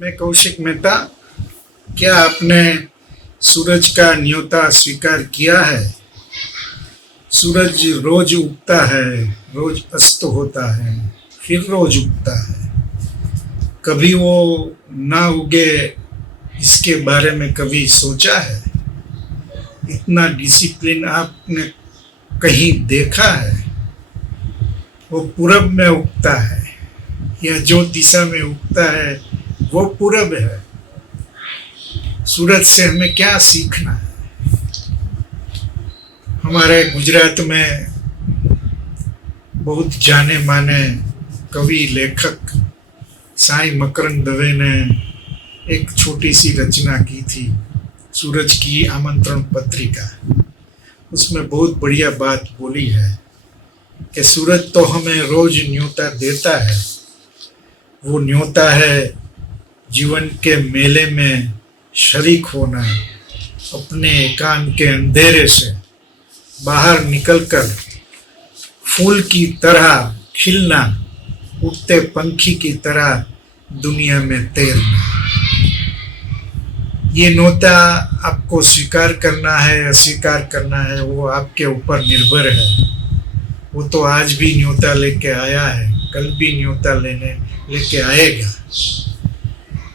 मैं कौशिक मेहता। क्या आपने सूरज का न्योता स्वीकार किया है? सूरज रोज उगता है, रोज अस्त होता है, फिर रोज उगता है। कभी वो ना उगे, इसके बारे में कभी सोचा है? इतना डिसिप्लिन आपने कहीं देखा है? वो पूरब में उगता है, या जो दिशा में उगता है वो पूरब है। सूरज से हमें क्या सीखना है? हमारे गुजरात में बहुत जाने माने कवि लेखक साईं मकरंद दवे ने एक छोटी सी रचना की थी, सूरज की आमंत्रण पत्रिका। उसमें बहुत बढ़िया बात बोली है कि सूरज तो हमें रोज न्योता देता है। वो न्योता है जीवन के मेले में शरीक होना, अपने एकांत के अंधेरे से बाहर निकलकर फूल की तरह खिलना, उड़ते पंखी की तरह दुनिया में तैरना। ये न्योता आपको स्वीकार करना है, अस्वीकार करना है, वो आपके ऊपर निर्भर है। वो तो आज भी न्योता लेके आया है, कल भी न्योता लेके आएगा।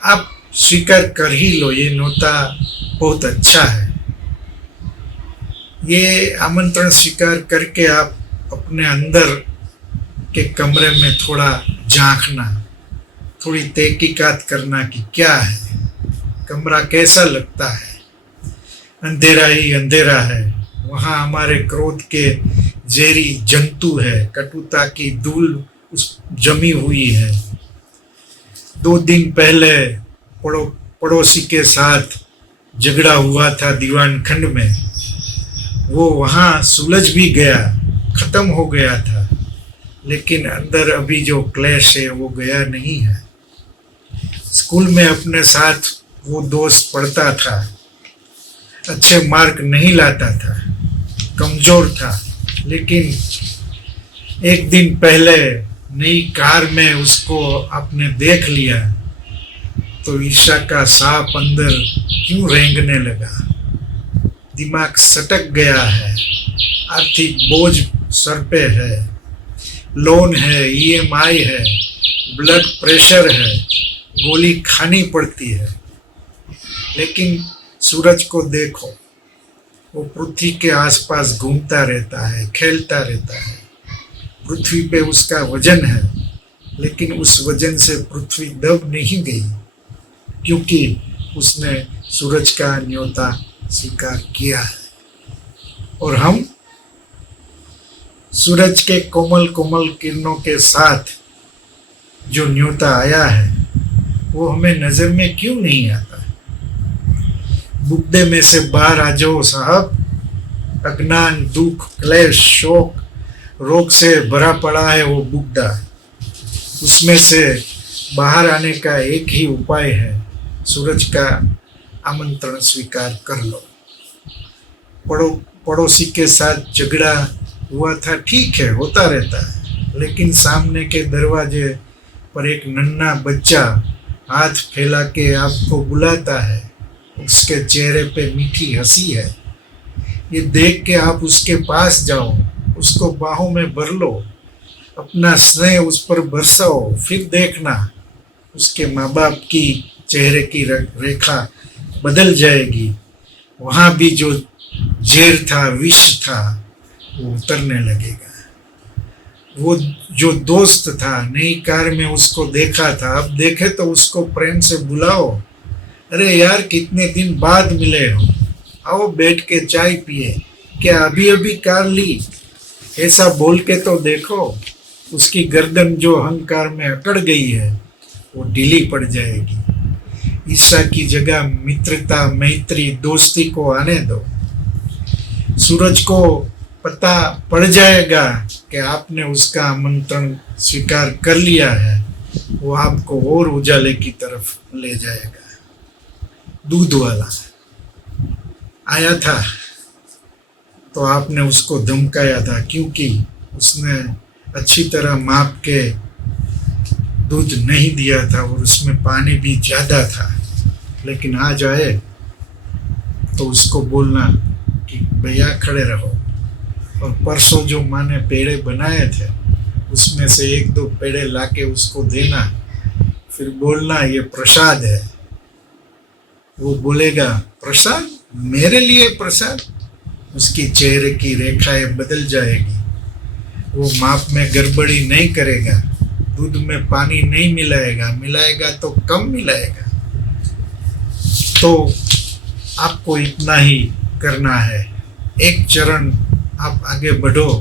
आप स्वीकार कर ही लो, ये न्योता बहुत अच्छा है। ये आमंत्रण स्वीकार करके आप अपने अंदर के कमरे में थोड़ा झांकना, थोड़ी तहकीकात करना कि क्या है, कमरा कैसा लगता है। अंधेरा ही अंधेरा है, वहाँ हमारे क्रोध के जहरी जंतु है, कटुता की धूल उस जमी हुई है। 2 दिन पहले पड़ोसी के साथ झगड़ा हुआ था दीवान खंड में। वो वहाँ सुलझ भी गया, खत्म हो गया था, लेकिन अंदर अभी जो क्लेश है वो गया नहीं है। स्कूल में अपने साथ वो दोस्त पढ़ता था, अच्छे मार्क नहीं लाता था, कमजोर था, लेकिन एक दिन पहले नई कार में उसको आपने देख लिया तो ईर्ष्या का सांप अंदर क्यों रेंगने लगा। दिमाग सटक गया है, आर्थिक बोझ सर पे है, लोन है, ईएमआई है, ब्लड प्रेशर है, गोली खानी पड़ती है। लेकिन सूरज को देखो, वो पृथ्वी के आसपास घूमता रहता है, खेलता रहता है। पृथ्वी पे उसका वजन है, लेकिन उस वजन से पृथ्वी दब नहीं गई, क्योंकि उसने सूरज का न्योता स्वीकार किया है। और हम सूरज के कोमल कोमल किरणों के साथ जो न्योता आया है वो हमें नजर में क्यों नहीं आता? बुगदे में से बाहर आ जाओ साहब, अज्ञान, दुख, क्लेश, शोक, रोग से भरा पड़ा है वो बुगदा। उसमें से बाहर आने का एक ही उपाय है, सूरज का आमंत्रण स्वीकार कर लो। पड़ोसी के साथ झगड़ा हुआ था, ठीक है, होता रहता है, लेकिन सामने के दरवाजे पर एक नन्हा बच्चा हाथ फैला के आपको बुलाता है, उसके चेहरे पे मीठी हंसी है। ये देख के आप उसके पास जाओ, उसको बाहों में भर लो, अपना स्नेह उस पर बरसाओ। फिर देखना उसके माँ बाप की चेहरे की रेखा बदल जाएगी। वहाँ भी जो जहर था, विष था, वो उतरने लगेगा। वो जो दोस्त था, नई कार में उसको देखा था, अब देखे तो उसको प्रेम से बुलाओ, अरे यार कितने दिन बाद मिले हो, आओ बैठ के चाय पिए, क्या अभी अभी कार ली, ऐसा बोल के तो देखो। उसकी गर्दन जो अहंकार में अकड़ गई है वो ढीली पड़ जाएगी। ईर्ष्या की जगह मित्रता, मैत्री, दोस्ती को आने दो। सूरज को पता पड़ जाएगा कि आपने उसका आमंत्रण स्वीकार कर लिया है, वो आपको और उजाले की तरफ ले जाएगा। दूध वाला आया था तो आपने उसको धमकाया था, क्योंकि उसने अच्छी तरह माप के दूध नहीं दिया था और उसमें पानी भी ज़्यादा था, लेकिन आज आए तो उसको बोलना कि भैया खड़े रहो। और परसों जो माँ ने पेड़े बनाए थे उसमें से एक दो पेड़े लाके उसको देना, फिर बोलना ये प्रसाद है। वो बोलेगा प्रसाद, मेरे लिए प्रसाद? उसकी चेहरे की रेखाएं बदल जाएगी। वो माप में गड़बड़ी नहीं करेगा, दूध में पानी नहीं मिलाएगा, मिलाएगा तो कम मिलाएगा। तो आपको इतना ही करना है, एक चरण आप आगे बढ़ो,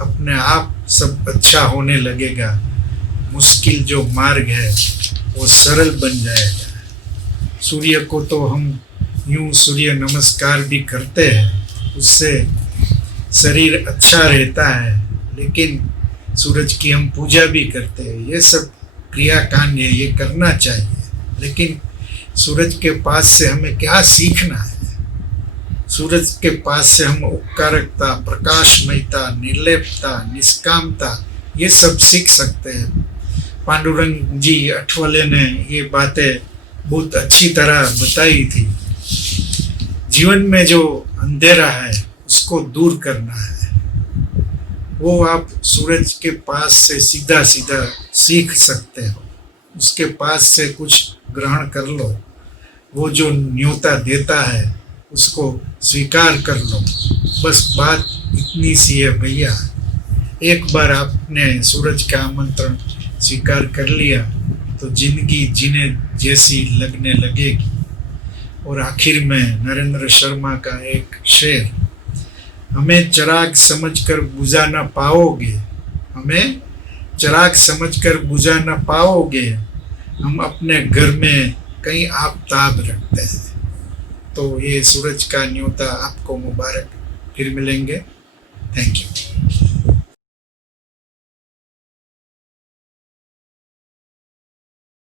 अपने आप सब अच्छा होने लगेगा। मुश्किल जो मार्ग है वो सरल बन जाएगा। सूर्य को तो हम यूं सूर्य नमस्कार भी करते हैं, उससे शरीर अच्छा रहता है, लेकिन सूरज की हम पूजा भी करते हैं। ये सब क्रियाकांड है, ये करना चाहिए, लेकिन सूरज के पास से हमें क्या सीखना है? सूरज के पास से हम उपकारकता, प्रकाशमयता, निर्लेपता, निष्कामता ये सब सीख सकते हैं। पांडुरंग जी अठवले ने ये बातें बहुत अच्छी तरह बताई थी। जीवन में जो अंधेरा है उसको दूर करना है, वो आप सूरज के पास से सीधा सीधा सीख सकते हो। उसके पास से कुछ ग्रहण कर लो, वो जो न्योता देता है उसको स्वीकार कर लो। बस बात इतनी सी है भैया। एक बार आपने सूरज का आमंत्रण स्वीकार कर लिया तो जिंदगी जीने जैसी लगने लगेगी। और आखिर में नरेंद्र शर्मा का एक शेर, हमें चिराग समझकर बुझा ना पाओगे, हमें चिराग समझकर बुझा ना पाओगे, हम अपने घर में कई आफताब रखते हैं। तो ये सूरज का न्योता आपको मुबारक। फिर मिलेंगे।